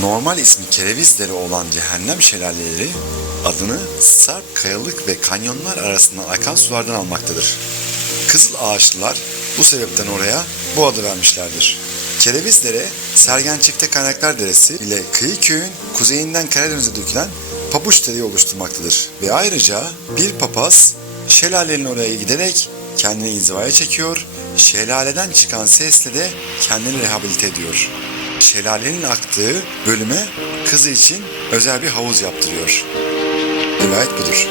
Normal ismi kereviz dere olan cehennem şelaleleri adını sarp kayalık ve kanyonlar arasından akan sulardan almaktadır. Kızıl ağaçlılar bu sebepten oraya bu adı vermişlerdir. Kerevizdere, Sergençik'te Kaynaklar Deresi ile Kıyı Köy'ün kuzeyinden Karadeniz'e dökülen Papuç Dereyi oluşturmaktadır. Ve ayrıca bir papaz şelalenin oraya giderek kendini inzivaya çekiyor, şelaleden çıkan sesle de kendini rehabilite ediyor. Şelalenin aktığı bölüme kızı için özel bir havuz yaptırıyor. Rivayet budur.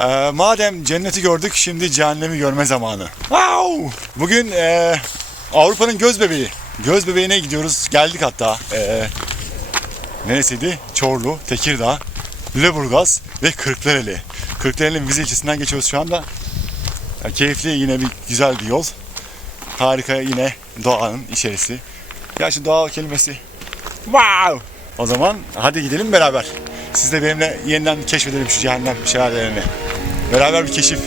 Ee, madem cenneti gördük şimdi cehennemi görme zamanı. Wow! Bugün e, Avrupa'nın göz bebeği. Göz bebeğine gidiyoruz. Geldik hatta. E, neresiydi? Çorlu, Tekirdağ, Lüleburgaz ve Kırklareli. Kırklareli'nin vize ilçesinden geçiyoruz şu anda. Ya, keyifli yine bir güzel bir yol. Harika yine doğanın içerisi. Ya şu doğa kelimesi. Wow! O zaman hadi gidelim beraber. Siz de benimle yeniden keşfedelim şu cehennem şelalelerini. Beraber bir keşif.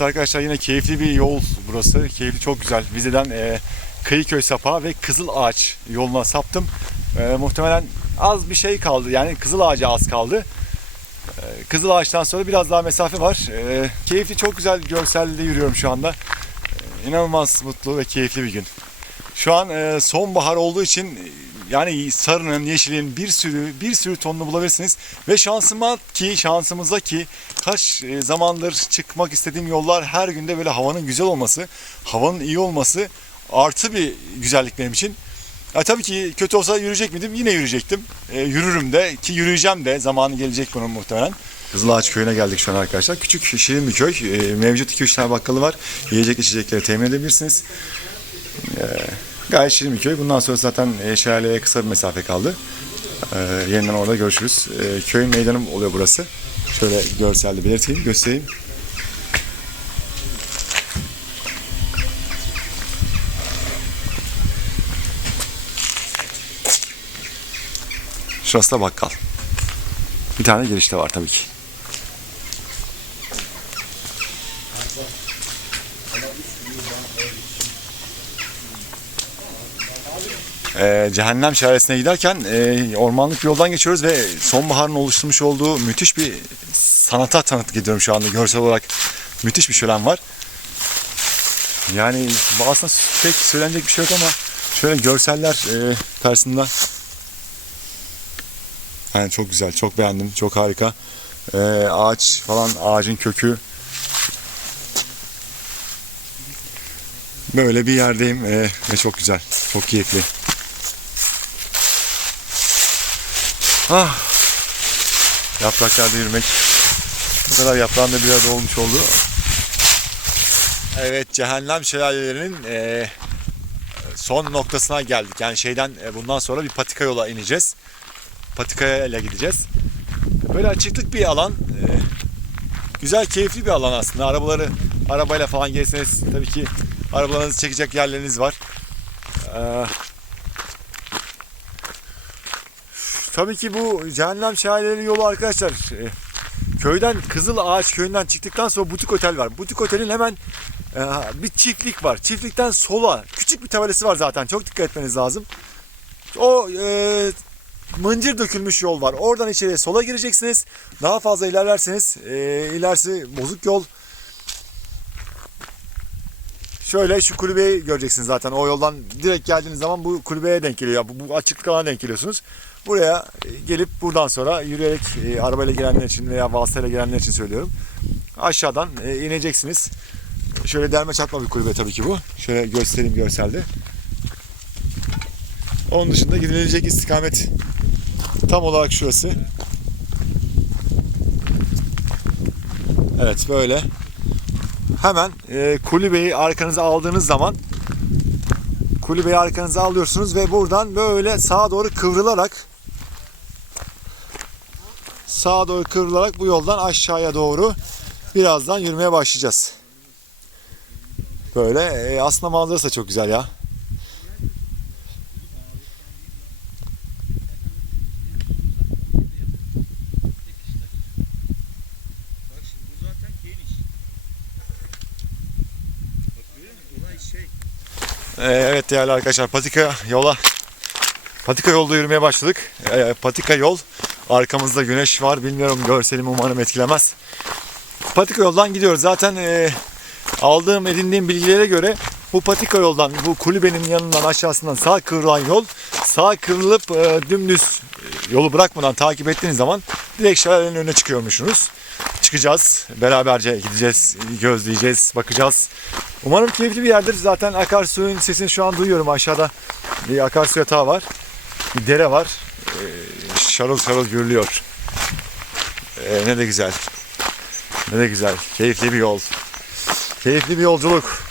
Evet arkadaşlar yine keyifli bir yol burası. Keyifli çok güzel. Vizeden e, Kıyıköy Sapağı ve Kızıl Ağaç yoluna saptım. E, muhtemelen az bir şey kaldı. Yani Kızıl Ağaca az kaldı. E, Kızıl Ağaç'tan sonra biraz daha mesafe var. E, keyifli çok güzel görselde yürüyorum şu anda. E, inanılmaz mutlu ve keyifli bir gün. Şu an e, sonbahar olduğu için yani sarının, yeşilin bir sürü bir sürü tonunu bulabilirsiniz. Ve şansıma ki şansımıza ki kaç e, zamandır çıkmak istediğim yollar her günde böyle havanın güzel olması, havanın iyi olması artı bir güzellik benim için. Ya tabii ki kötü olsa yürüyecek miydim? Yine yürüyecektim. E, yürürüm de ki yürüyeceğim de zamanı gelecek bunun muhtemelen. Kızılağaç köyüne geldik şu an arkadaşlar. Küçük şirin bir köy. E, mevcut 2-3 tane bakkalı var. Yiyecek içecekleri temin edebilirsiniz. E, gayet şirin bir köy. Bundan sonra zaten e, şelaleye kısa bir mesafe kaldı. E, yeniden orada görüşürüz. E, köyün meydanı oluyor burası. Şöyle görselde belirteyim, göstereyim. Şurası da bakkal. Bir tane girişte var tabii ki. Ee, Cehennem Şelalesi'ne giderken e, ormanlık bir yoldan geçiyoruz ve sonbaharın oluşturmuş olduğu müthiş bir sanata tanıklık ediyorum şu anda görsel olarak. Müthiş bir şölen var. Yani aslında pek söylenecek bir şey yok ama şöyle görseller e, karşısında yani çok güzel, çok beğendim, çok harika. Ee, ağaç falan, ağacın kökü. Böyle bir yerdeyim ee, ve çok güzel, çok keyifli. Ah, yapraklarda yürümek. Bu kadar yaprağın da bir arada olmuş oldu. Evet, cehennem şelalelerinin ee, son noktasına geldik. Yani şeyden e, bundan sonra bir patika yola ineceğiz patikaya ile gideceğiz. Böyle açıklık bir alan. Ee, güzel, keyifli bir alan aslında. Arabaları arabayla falan gelseniz tabii ki arabalarınızı çekecek yerleriniz var. Ee, tabii ki bu Cehennem Şahileri yolu arkadaşlar. e, köyden Kızıl Ağaç köyünden çıktıktan sonra butik otel var. Butik otelin hemen e, bir çiftlik var. Çiftlikten sola küçük bir tabelası var zaten. Çok dikkat etmeniz lazım. O e, mıncır dökülmüş yol var. Oradan içeriye sola gireceksiniz. Daha fazla ilerlerseniz e, ilerisi bozuk yol. Şöyle şu kulübeyi göreceksiniz zaten. O yoldan direkt geldiğiniz zaman bu kulübeye denk geliyor. Bu, bu açıklık alana denk geliyorsunuz. Buraya e, gelip buradan sonra yürüyerek e, arabayla gelenler için veya vasıtayla gelenler için söylüyorum. Aşağıdan e, ineceksiniz. Şöyle derme çatma bir kulübe tabii ki bu. Şöyle göstereyim görselde. Onun dışında gidilecek istikamet tam olarak şurası. Evet böyle. Hemen e, kulübeyi arkanıza aldığınız zaman kulübeyi arkanıza alıyorsunuz ve buradan böyle sağa doğru kıvrılarak sağa doğru kıvrılarak bu yoldan aşağıya doğru birazdan yürümeye başlayacağız. Böyle e, aslında manzarası da çok güzel ya. Bak şimdi bu zaten geniş. Bak görüyor musun? Olay şey. Ee, Evet değerli arkadaşlar patika yola patika yolda yürümeye başladık. Ee, Patika yol arkamızda güneş var bilmiyorum görselim umarım etkilemez. Patika yoldan gidiyoruz. Zaten e, aldığım edindiğim bilgilere göre bu patika yoldan bu kulübenin yanından aşağısından sağ kıvrılan yol sağ kıvrılıp e, dümdüz e, yolu bırakmadan takip ettiğiniz zaman direkt şelalenin önüne çıkıyormuşsunuz. Çıkacağız. Beraberce gideceğiz, gözleyeceğiz, bakacağız. Umarım keyifli bir yerdir. Zaten akarsuyun sesini şu an duyuyorum. Aşağıda bir akarsu yatağı var. Bir dere var. Ee, şarıl şarıl gürlüyor. Ee, ne de güzel. Ne de güzel. Keyifli bir yol. Keyifli bir yolculuk.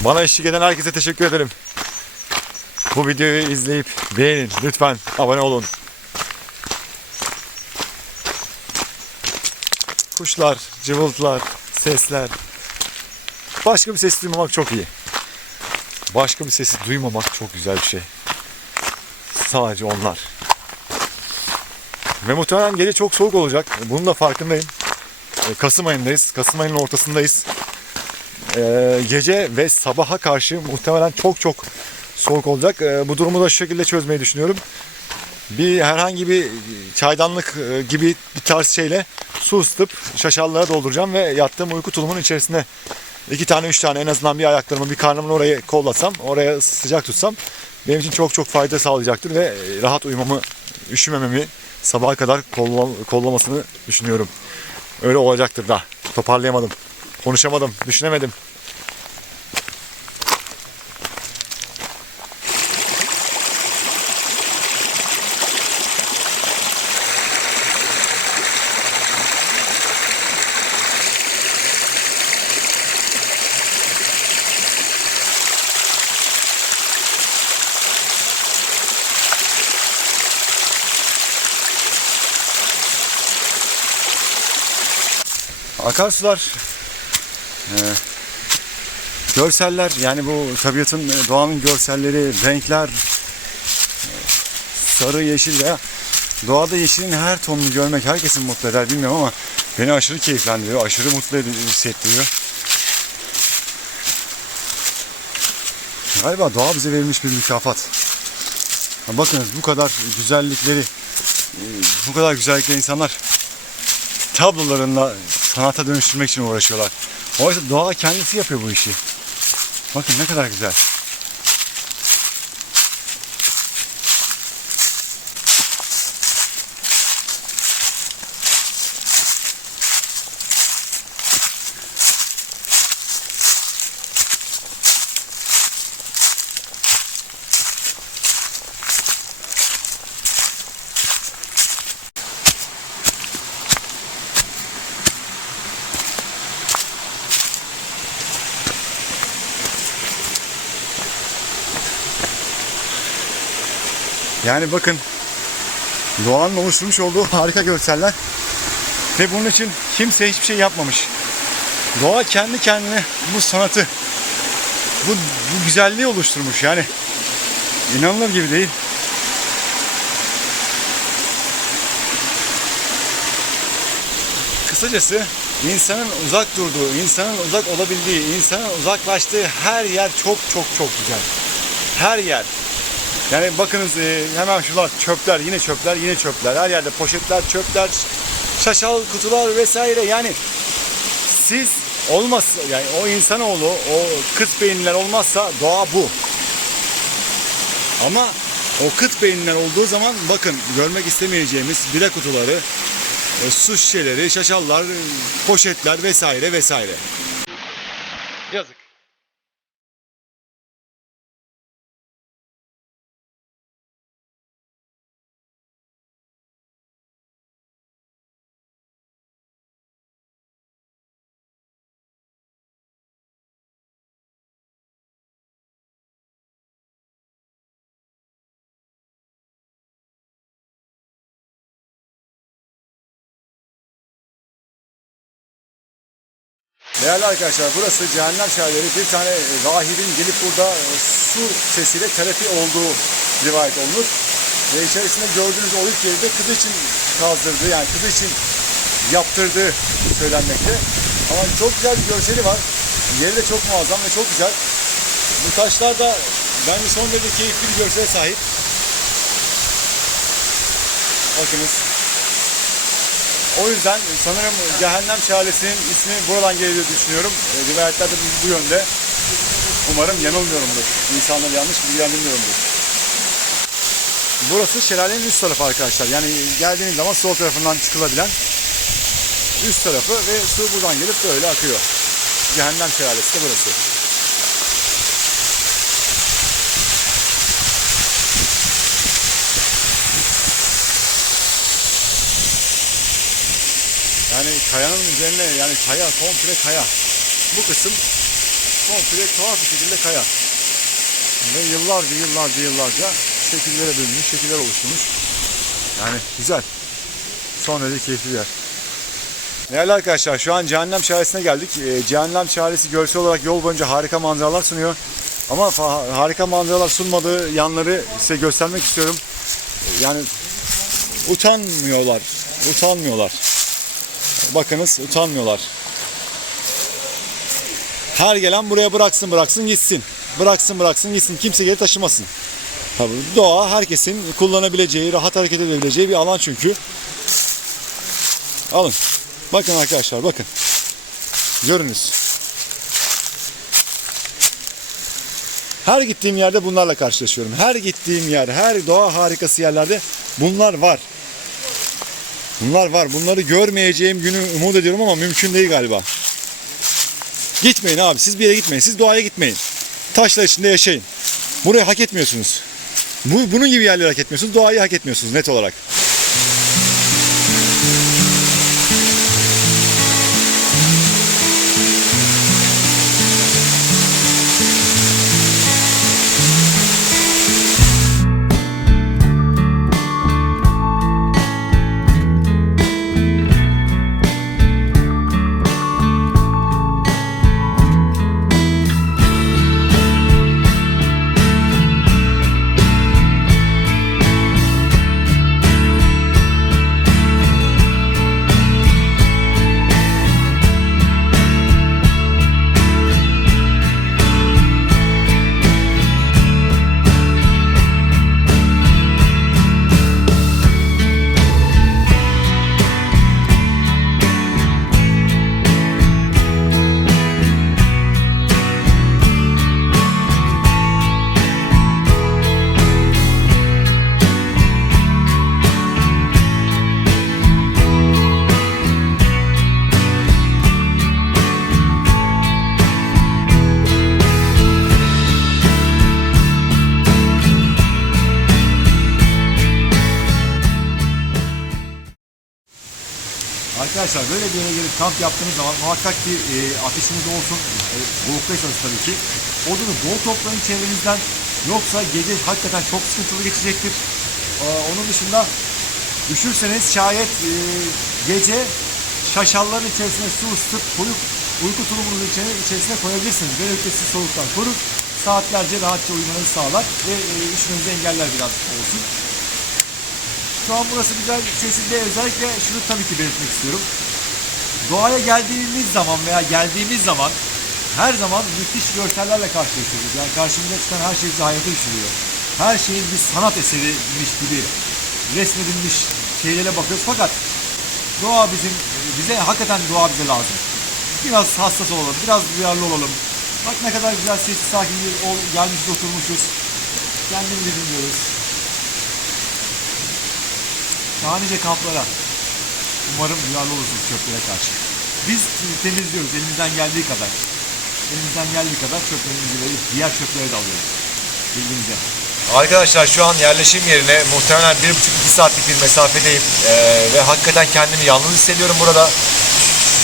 Bana eşlik eden herkese teşekkür ederim. Bu videoyu izleyip beğenin. Lütfen abone olun. Kuşlar, cıvıltılar, sesler. Başka bir ses duymamak çok iyi. Başka bir sesi duymamak çok güzel bir şey. Sadece onlar. Ve muhtemelen gece çok soğuk olacak. Bunun da farkındayım. E, Kasım ayındayız. Kasım ayının ortasındayız. Ee, gece ve sabaha karşı muhtemelen çok çok soğuk olacak. Ee, bu durumu da şu şekilde çözmeyi düşünüyorum. Bir herhangi bir çaydanlık e, gibi bir tarz şeyle su ısıtıp şaşallara dolduracağım ve yattığım uyku tulumunun içerisine iki tane üç tane en azından bir ayaklarımı bir karnımın oraya kollasam oraya sıcak tutsam benim için çok çok fayda sağlayacaktır ve e, rahat uyumamı üşümememi sabaha kadar kolla- kollamasını düşünüyorum. Öyle olacaktır da toparlayamadım konuşamadım düşünemedim. Akarsular e, görseller yani bu tabiatın e, doğanın görselleri, renkler e, sarı, yeşil veya doğada yeşilin her tonunu görmek herkesin mutlu eder bilmiyorum ama beni aşırı keyiflendiriyor, aşırı mutlu hissettiriyor. Galiba doğa bize verilmiş bir mükafat. Bakınız bu kadar güzellikleri, e, bu kadar güzellikleri insanlar tablolarında sanata dönüştürmek için uğraşıyorlar. Oysa doğa kendisi yapıyor bu işi. Bakın ne kadar güzel. Yani bakın doğanın oluşturmuş olduğu harika görseller ve bunun için kimse hiçbir şey yapmamış. Doğa kendi kendine bu sanatı, bu, bu güzelliği oluşturmuş. Yani inanılır gibi değil. Kısacası insanın uzak durduğu, insanın uzak olabildiği, insanın uzaklaştığı her yer çok çok çok güzel. Her yer. Yani bakınız e, hemen şurada çöpler, yine çöpler, yine çöpler. Her yerde poşetler, çöpler, şaşal kutular vesaire. Yani siz olmaz yani o insanoğlu, o kıt beyinler olmazsa doğa bu. Ama o kıt beyinler olduğu zaman bakın görmek istemeyeceğimiz bira kutuları, e, su şişeleri, şaşallar, e, poşetler vesaire vesaire. Değerli arkadaşlar burası Cehennem Şairleri bir tane e, rahibin gelip burada e, su sesiyle terapi olduğu rivayet olunur. Ve içerisinde gördüğünüz o ilk yeri de kızı için kazdırdığı yani kızı için yaptırdığı söylenmekte. Ama çok güzel bir görseli var. Yeri de çok muazzam ve çok güzel. Bu taşlar da bence son derece keyifli bir görsele sahip. Bakınız. O yüzden sanırım Cehennem Şelalesi'nin ismi buradan geliyor düşünüyorum. E, rivayetler de bu, bu yönde. Umarım yanılmıyorumdur. İnsanları yanlış bilgilendirmiyorumdur. Burası şelalenin üst tarafı arkadaşlar. Yani geldiğiniz zaman sol tarafından çıkılabilen üst tarafı ve su buradan gelip böyle akıyor. Cehennem Şelalesi de burası. Yani kayanın üzerine yani kaya komple kaya. Bu kısım komple tuhaf bir şekilde kaya. Ve yıllarca yıllarca yıllarca şekillere bölünmüş, şekiller oluşturmuş. Yani güzel. Son derece keyifli bir yer. Değerli arkadaşlar şu an Cehennem Şelalesi'ne geldik. Ee, Cehennem Şelalesi görsel olarak yol boyunca harika manzaralar sunuyor. Ama harika manzaralar sunmadığı yanları size göstermek istiyorum. Ee, Yani utanmıyorlar. Utanmıyorlar. Bakınız utanmıyorlar. Her gelen buraya bıraksın bıraksın gitsin. Bıraksın bıraksın gitsin. Kimse geri taşımasın. Tabii doğa herkesin kullanabileceği, rahat hareket edebileceği bir alan çünkü. Alın. Bakın arkadaşlar bakın. Görünüz. Her gittiğim yerde bunlarla karşılaşıyorum. Her gittiğim yer, her doğa harikası yerlerde bunlar var. Bunlar var. Bunları görmeyeceğim günü umut ediyorum ama mümkün değil galiba. Gitmeyin abi. Siz bir yere gitmeyin. Siz doğaya gitmeyin. Taşlar içinde yaşayın. Burayı hak etmiyorsunuz. Bu, bunun gibi yerleri hak etmiyorsunuz. Doğayı hak etmiyorsunuz net olarak. Arkadaşlar böyle bir yere gelip kamp yaptığınız zaman muhakkak bir e, ateşiniz olsun. E, soğuktaysanız tabii ki. Odunu bol toplayın çevrenizden. Yoksa gece hakikaten çok sıkıntılı geçecektir. Ee, onun dışında üşürseniz şayet e, gece şaşalların içerisine su ısıtıp koyup uyku tulumunun içine, içerisine koyabilirsiniz. Böylelikle sizi soğuktan korur. Saatlerce rahatça uyumanızı sağlar ve e, üşümenizi engeller biraz olsun. Şu an burası güzel, sessiz ve özellikle şunu tabii ki belirtmek istiyorum. Doğaya geldiğimiz zaman veya geldiğimiz zaman her zaman müthiş görsellerle karşılaşıyoruz. Yani karşımıza çıkan her şey bizi hayata düşürüyor. Her şeyin bir sanat eseriymiş gibi resmedilmiş şeylere bakıyoruz. Fakat doğa bizim, bize hakikaten doğa bize lazım. Biraz hassas olalım, biraz duyarlı olalım. Bak ne kadar güzel sessiz sakin bir ol, gelmişiz oturmuşuz. Kendimizi dinliyoruz. Nice kamplara. Umarım duyarlı olursunuz çöplere karşı. Biz temizliyoruz elimizden geldiği kadar. Elimizden geldiği kadar çöplerimizi ve diğer çöpleri de alıyoruz. Bilginize. Arkadaşlar şu an yerleşim yerine muhtemelen bir buçuk iki saatlik bir mesafedeyim Ee, ve hakikaten kendimi yalnız hissediyorum burada.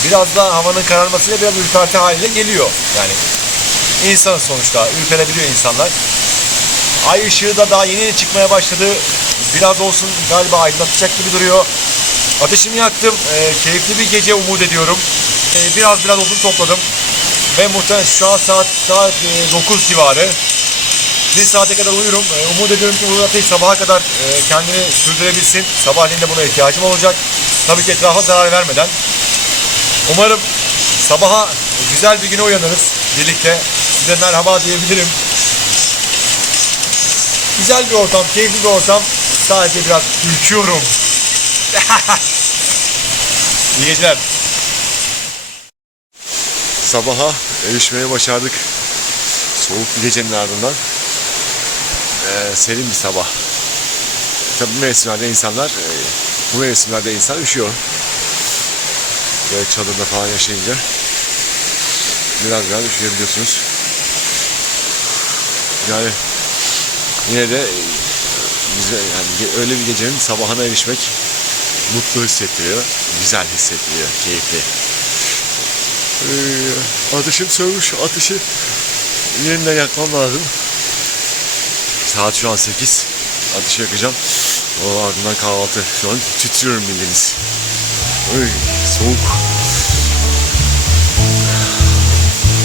Biraz da havanın kararmasıyla biraz ürperti haline geliyor. Yani insan sonuçta ürperebiliyor insanlar. Ay ışığı da daha yeni çıkmaya başladı. Biraz olsun galiba aydınlatacak gibi duruyor. Ateşimi yaktım. Ee, keyifli bir gece umut ediyorum. e, biraz biraz odun topladım. Ve muhtemelen şu an saat saat e, 9 civarı. Bir saate kadar uyurum. E, umut ediyorum ki bu ateş sabaha kadar e, kendini sürdürebilsin. Sabahleyin de buna ihtiyacım olacak. Tabii ki etrafa zarar vermeden. Umarım sabaha güzel bir güne uyanırız birlikte. Size merhaba diyebilirim. Güzel bir ortam, keyifli bir ortam. Sadece biraz ürküyorum. İyi geceler. Sabaha erişmeye başardık. Soğuk bir gecenin ardından. Ee, serin bir sabah. Tabii mevsimlerde insanlar, e, bu mevsimlerde insan üşüyor. Böyle çadırda falan yaşayınca biraz biraz üşüyebiliyorsunuz. Yani yine de e, güzel yani ge- öyle bir gecenin sabahına erişmek mutlu hissettiriyor, güzel hissettiriyor, keyifli. Ee, ateşim sönmüş, ateşi yeniden yakmam lazım. Saat şu an 8. Ateşi yakacağım. O ardından kahvaltı. Şu an titriyorum bildiğiniz. Oy, soğuk.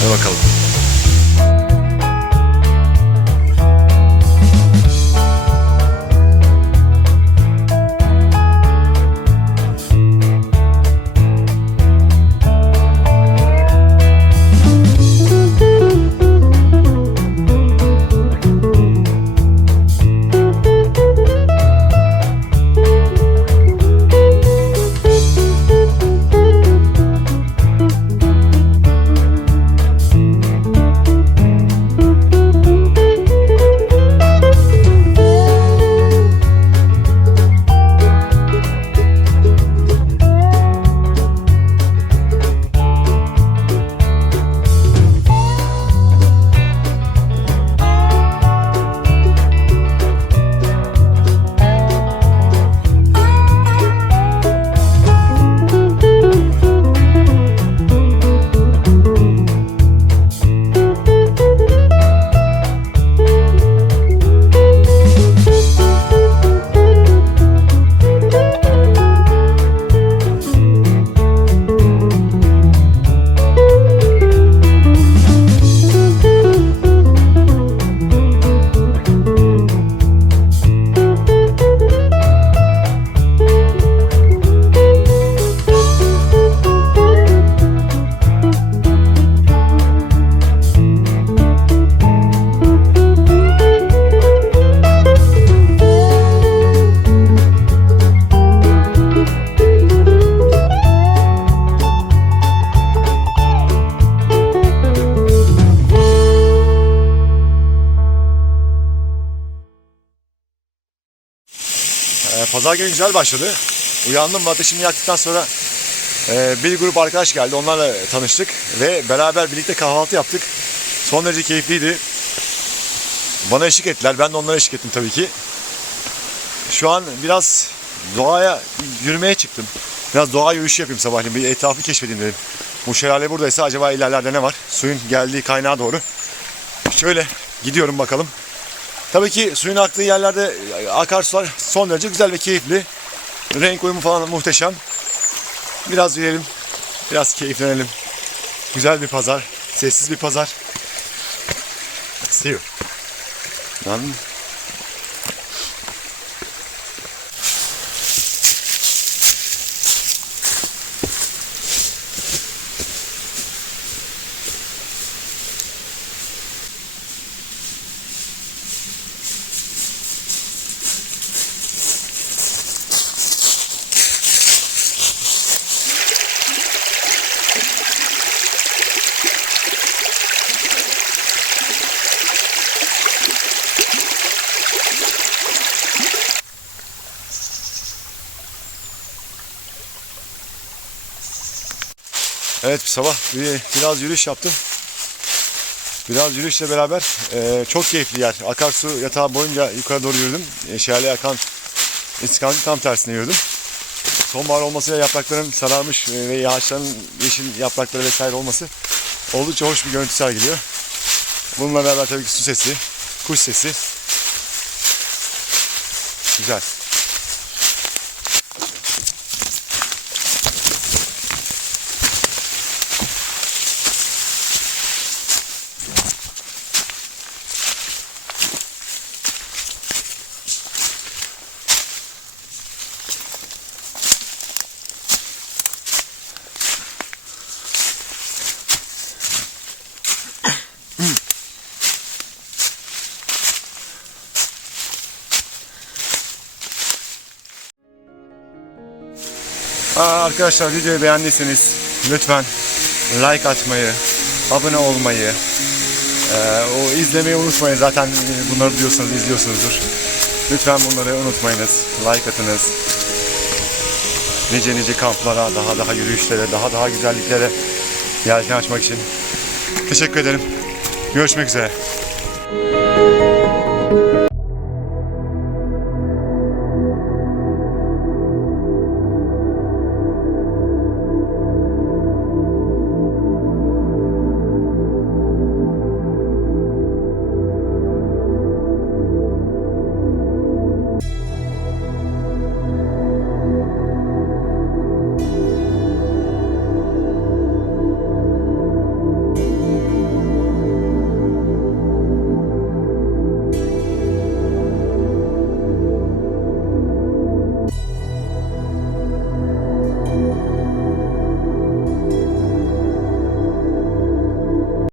Hadi bakalım. Ee, Pazar günü güzel başladı. Uyandım ve ateşimi yaktıktan sonra e, bir grup arkadaş geldi. Onlarla tanıştık ve beraber birlikte kahvaltı yaptık. Son derece keyifliydi. Bana eşlik ettiler. Ben de onlara eşlik ettim tabii ki. Şu an biraz doğaya yürümeye çıktım. Biraz doğa yürüyüşü yapayım sabahleyin. Bir etrafı keşfedeyim dedim. Bu şelale buradaysa acaba ilerlerde ne var? Suyun geldiği kaynağa doğru. Şöyle gidiyorum bakalım. Tabii ki suyun aktığı yerlerde akarsular son derece güzel ve keyifli. Renk uyumu falan muhteşem. Biraz yürüyelim, biraz keyiflenelim. Güzel bir pazar, sessiz bir pazar. See you. Lan Evet sabah bir, biraz yürüyüş yaptım. Biraz yürüyüşle beraber e, çok keyifli yer. Akarsu yatağı boyunca yukarı doğru yürüdüm. E, şelale akan istikametin tam tersine yürüdüm. Sonbahar olmasıyla yaprakların sararmış e, ve ağaçların yeşil yaprakları vesaire olması oldukça hoş bir görüntü sergiliyor. Bununla beraber tabii ki su sesi, kuş sesi. Güzel. Arkadaşlar videoyu beğendiyseniz lütfen like atmayı, abone olmayı, ee, o izlemeyi unutmayın. Zaten e, bunları diyorsanız izliyorsunuzdur. Lütfen bunları unutmayınız. Like atınız. Nice nice kamplara, daha daha yürüyüşlere, daha daha güzelliklere yelken açmak için. Teşekkür ederim. Görüşmek üzere.